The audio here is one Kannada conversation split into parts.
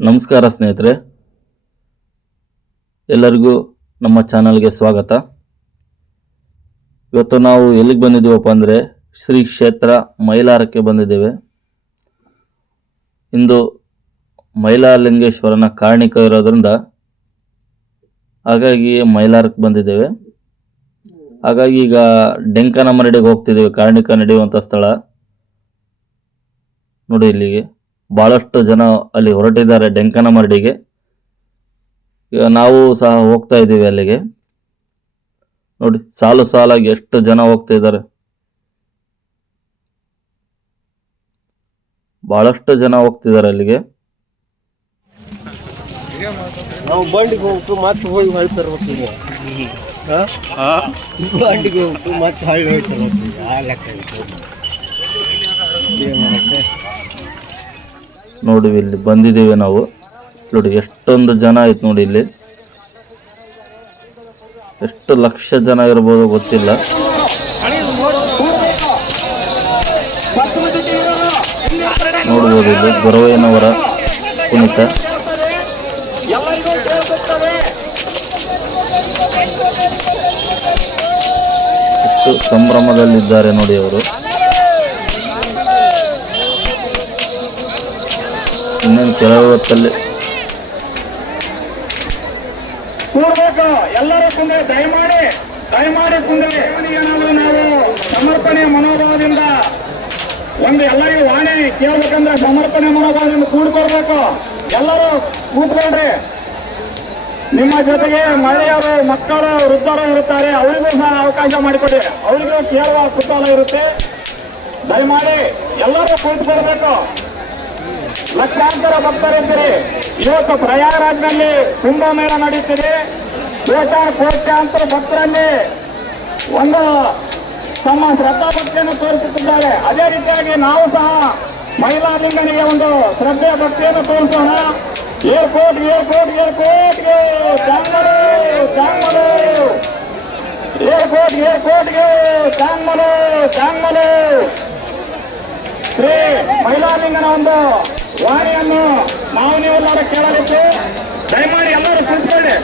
ನಮಸ್ಕಾರ ಸ್ನೇಹಿತರೆ. ಎಲ್ಲರಿಗೂ ನಮ್ಮ ಚಾನಲ್ಗೆ ಸ್ವಾಗತ. ಇವತ್ತು ನಾವು ಎಲ್ಲಿಗೆ ಬಂದಿದ್ದೀವಪ್ಪ ಅಂದರೆ ಶ್ರೀ ಕ್ಷೇತ್ರ ಮೈಲಾರಕ್ಕೆ ಬಂದಿದ್ದೇವೆ. ಇಂದು ಮೈಲಾರಲಿಂಗೇಶ್ವರನ ಕಾರಣಿಕ ಇರೋದ್ರಿಂದ ಹಾಗಾಗಿ ಮೈಲಾರಕ್ಕೆ ಬಂದಿದ್ದೇವೆ. ಹಾಗಾಗಿ ಈಗ ಡೆಂಕನಮರಡಿಗೆ ಹೋಗ್ತಿದ್ದೇವೆ ಕಾರಣಿಕ ನಡೆಯುವಂಥ ಸ್ಥಳ. ನೋಡಿ ಇಲ್ಲಿಗೆ. ಭಾಳಷ್ಟು ಜನ ಅಲ್ಲಿ ಹೊರಟಿದ್ದಾರೆ ಡೆಂಕನಮರಡಿಗೆ ಈಗ ನಾವು ಸಹ ಹೋಗ್ತಾ ಇದ್ದೀವಿ ಅಲ್ಲಿಗೆ. ನೋಡಿ ಸಾಲು ಸಾಲಾಗಿ ಎಷ್ಟು ಜನ ಹೋಗ್ತಾ ಇದ್ದಾರೆ. ಬಹಳಷ್ಟು ಜನ ಹೋಗ್ತಿದ್ದಾರೆ ಅಲ್ಲಿಗೆ. ನಾವು ಬಂಡಿಗೆ ಹೋಗ್ತು ಮತ್ತೆ ಹೋಗಿ ಹೊಳ್ ತರ್ಬೇಕು? ಬಂಡಿಗೆ ಹೋಗ್ತು ಮತ್ತೆ ತರ್ಬೇಕು ಆ ಲೆಕ್ಕ? ನೋಡಿ ಇಲ್ಲಿ ಬಂದಿದ್ದೇವೆ ನಾವು. ನೋಡಿ ಎಷ್ಟೊಂದು ಜನ ಆಯ್ತು ನೋಡಿ ಇಲ್ಲಿ. ಎಷ್ಟು ಲಕ್ಷ ಜನ ಇರ್ಬೋದು ಗೊತ್ತಿಲ್ಲ. ನೋಡ್ಬೋದು ಇಲ್ಲಿ ಗೊರವಯ್ಯನವರ ಕುಣಿತ ಎಷ್ಟು ಸಂಭ್ರಮದಲ್ಲಿದ್ದಾರೆ ನೋಡಿ ಅವರು. ಇನ್ನೇನು ಕೆಲವು ಹೊತ್ತಲ್ಲಿ. ಎಲ್ಲರೂ ಕುಂದ್ರೆ. ದಯಮಾಡಿ ದಯಮಾಡಿ ಕುಂದ್ರೆ. ನಾವು ಸಮರ್ಪಣೆ ಮನೋಭಾವದಿಂದ ಒಂದು ಎಲ್ಲರಿಗೂ ವಾಣಿ ಕೇಳ್ಬೇಕಂದ್ರೆ ಸಮರ್ಪಣೆ ಮನೋಭಾವದಿಂದ ಕೂಡ್ಕೊಳ್ಬೇಕು. ಎಲ್ಲರೂ ಕೂತ್ಕೊಳ್ರಿ ನಿಮ್ಮ ಜೊತೆಗೆ ಮಹಿಳೆಯರು, ಮಕ್ಕಳು, ವೃದ್ಧರು ಇರುತ್ತಾರೆ. ಅವರಿಗೂ ಸಹ ಅವಕಾಶ ಮಾಡಿಕೊಡಿ. ಅವರಿಗೂ ಕೇಳುವ ಕುತೂಹಲ ಇರುತ್ತೆ. ದಯಮಾಡಿ ಎಲ್ಲರೂ ಕೂತ್ಕೊಳ್ಬೇಕು. ಲಕ್ಷಾಂತರ ಭಕ್ತರೆಂದರೆ ಇವತ್ತು ಪ್ರಯಾಗ್ರಾಜ್ನಲ್ಲಿ ಕುಂಭಮೇಳ ನಡೀತಿದೆ ಕೋಟ ಕೋಟ್ಯಾಂತರ ಭಕ್ತರಲ್ಲಿ ಒಂದು ತಮ್ಮ ಶ್ರದ್ಧಾ ಭಕ್ತಿಯನ್ನು ತೋರಿಸುತ್ತಿದ್ದಾರೆ. ಅದೇ ರೀತಿಯಾಗಿ ನಾವು ಸಹ ಮಹಿಳಾಲಿಂಗನಿಗೆ ಒಂದು ಶ್ರದ್ಧೆ ಭಕ್ತಿಯನ್ನು ತೋರಿಸೋಣ. ಏರ್ಪೋರ್ಟ್ ಏರ್ಪೋರ್ಟ್, ಏರ್ಪೋರ್ಟ್ಗೆ ಚಾಂಗಲು ಏರ್ಪೋರ್ಟ್, ಏರ್ಪೋರ್ಟ್ಗೆ ಶ್ರೀ ಮಹಿಳಾಲಿಂಗನ ಒಂದು ವಾಣಿಯನ್ನು ನಾವು ನೀವೆಲ್ಲರೂ ಕೇಳಲಿದ್ದು ದಯಮಾಡಿ ಎಲ್ಲರೂ ಕುಳಿತುಕೊಳ್ಳಿ.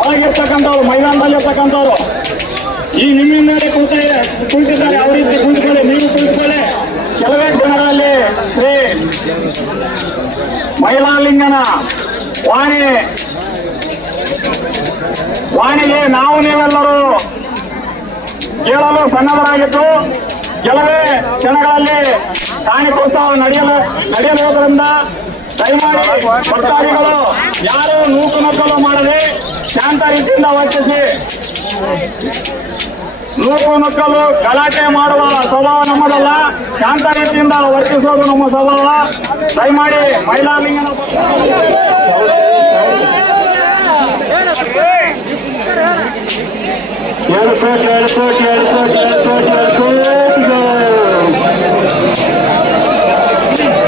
ಒಳಗಿರ್ತಕ್ಕಂಥವ್ರು ಮೈದಾನದಲ್ಲಿರ್ತಕ್ಕಂಥವ್ರು, ಈ ನಿಮ್ಮ ಮೇಲೆ ಕುಳಿತ ಕುಳಿತಿದ್ದಾರೆ ಅವರಿಗೆ ಕುಳಿತುಕೊಳ್ಳಿ, ನೀವು ಕುಳಿತುಕೊಳ್ಳಿ ಕೆಲವೇ ದಿನಗಳಲ್ಲಿ ಶ್ರೀ ಮಹಿಳಾಲಿಂಗನ ವಾಣಿ, ವಾಣಿಗೆ ನಾವು ನೀವೆಲ್ಲರೂ ಕೇಳಲು ಸನ್ನದ್ಧರಾಗಿದ್ದು, ಕೆಲವೇ ಕ್ಷಣಗಳಲ್ಲಿ ಕಾಣಿಕೋತ್ಸವ ನಡೆಯಲು, ನಡೆಯಲಿರುವುದರಿಂದ ದಯಮಾಡಿ ಭಕ್ತಾದಿಗಳು ಯಾರು ನೂಕು ನಕ್ಕಲು ಮಾಡದೆ ಶಾಂತ ರೀತಿಯಿಂದ ವರ್ತಿಸಿ ನೂಕು ನುಕ್ಕಲು ಗಲಾಟೆ ಮಾಡುವ ಸ್ವಭಾವ ನಮ್ಮದಲ್ಲ. ಶಾಂತ ರೀತಿಯಿಂದ ವರ್ತಿಸೋದು ನಮ್ಮ ಸ್ವಭಾವ. ದಯಮಾಡಿ ಮಹಿಳಾಲಿಂಗನ ಹೇಳ್ಕೋಟ್ ಹೇಳ್ಕೋಟ್ ಹೇಳ್ಕೋಟ್ ಹೇಳ್ಕೋಟ್ ಹೇಳ್ಕೋಟ್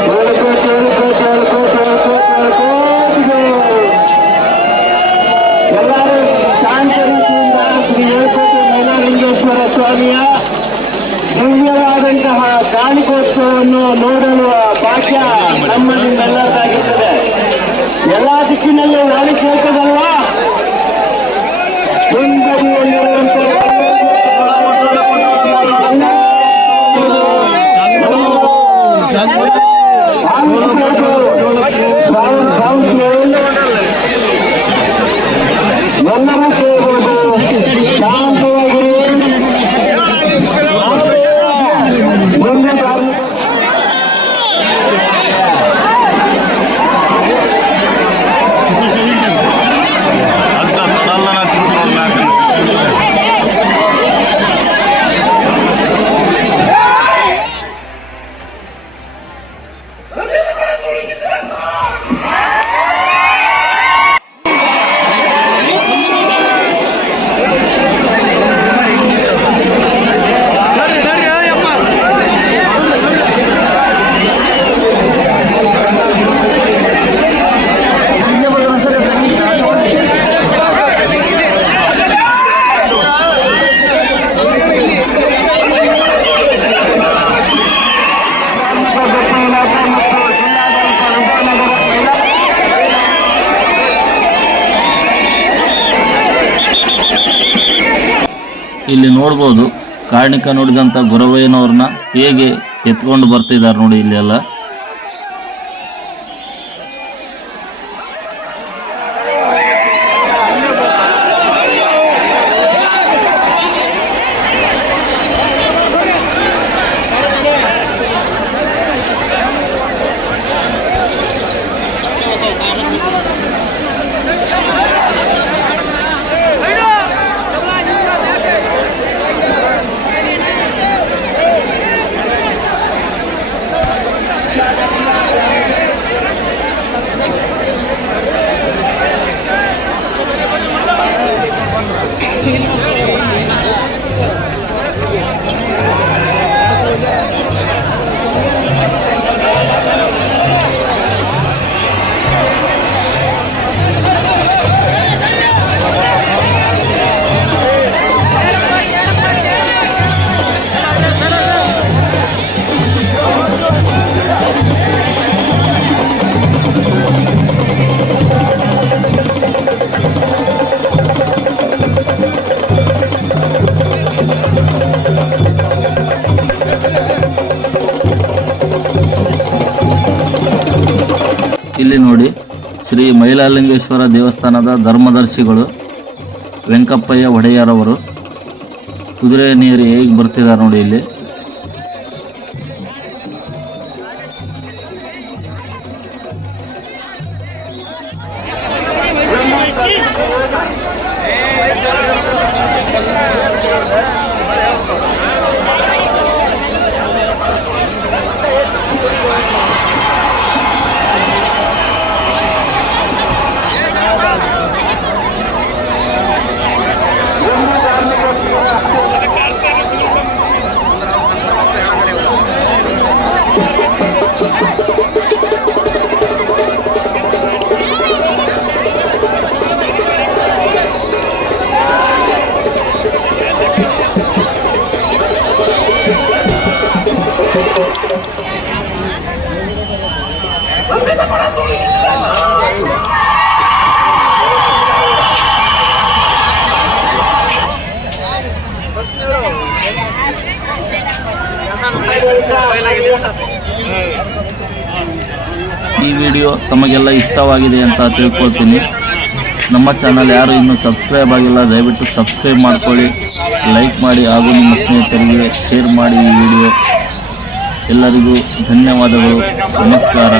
ಹೇಳ್ಕೋಟ್ ಹೇಳ್ಕೋಟ್ ಹೇಳ್ಕೋಟ್ ಹೇಳ್ಕೋಟ್ ಎಲ್ಲರೂ ಶಾಂತ ರೀತಿಯಿಂದ ಶ್ರೀ ಹೇಳ್ಕೋಟೆ ಮೈಲಾಲಿಂಗೇಶ್ವರ ಸ್ವಾಮಿಯ ದಿವ್ಯವಾದಂತಹ ಕಾಣಿಕೋತ್ಸವವನ್ನು ನೋಡಲು ಭಾಗ್ಯ ನಮ್ಮಲ್ಲಿಂದೆಲ್ಲದಾಗಿರ್ತದೆ ಎಲ್ಲ ದಿಕ್ಕಿನಲ್ಲಿ ನಾಡಿ ಕೇಳ್ತದಲ್ವಾ ಎಲ್ಲರೂ ಕೇಳ್ಬೋದು ಶಾಂತವಾಗಿರಿ ಮುಂದೆ ಧಾರ್ಮಿಕ ಇಲ್ಲಿ ನೋಡ್ಬೋದು. ಕಾರ್ಣಿಕ ನೋಡಿದಂಥ ಗುರವಯ್ಯನವ್ರನ್ನ ಹೇಗೆ ಎತ್ಕೊಂಡು ಬರ್ತಿದ್ದಾರೆ ನೋಡಿ ಇಲ್ಲಿ ಎಲ್ಲ. ಇಲ್ಲಿ ನೋಡಿ ಶ್ರೀ ಮೈಲಾಲಿಂಗೇಶ್ವರ ದೇವಸ್ಥಾನದ ಧರ್ಮದರ್ಶಿಗಳು ವೆಂಕಪ್ಪಯ್ಯ ಒಡೆಯರವರು. ಕುದುರೆ ನೀರು ಹೇಗೆ ಬರ್ತಿದ್ದಾರೆ ನೋಡಿ ಇಲ್ಲಿ. ಈ ವಿಡಿಯೋ ತಮಗೆಲ್ಲ ಇಷ್ಟವಾಗಿದೆ ಅಂತ ತಿಳ್ಕೊಳ್ತೀನಿ. ನಮ್ಮ ಚಾನಲ್ ಯಾರು ಇನ್ನೂ ಸಬ್ಸ್ಕ್ರೈಬ್ ಆಗಿಲ್ಲ, ದಯವಿಟ್ಟು ಸಬ್ಸ್ಕ್ರೈಬ್ ಮಾಡ್ಕೊಳ್ಳಿ. ಲೈಕ್ ಮಾಡಿ ಹಾಗೂ ನಿಮ್ಮ ಸ್ನೇಹಿತರಿಗೆ ಶೇರ್ ಮಾಡಿ ಈ ವಿಡಿಯೋ. ಎಲ್ಲರಿಗೂ ಧನ್ಯವಾದಗಳು. ನಮಸ್ಕಾರ.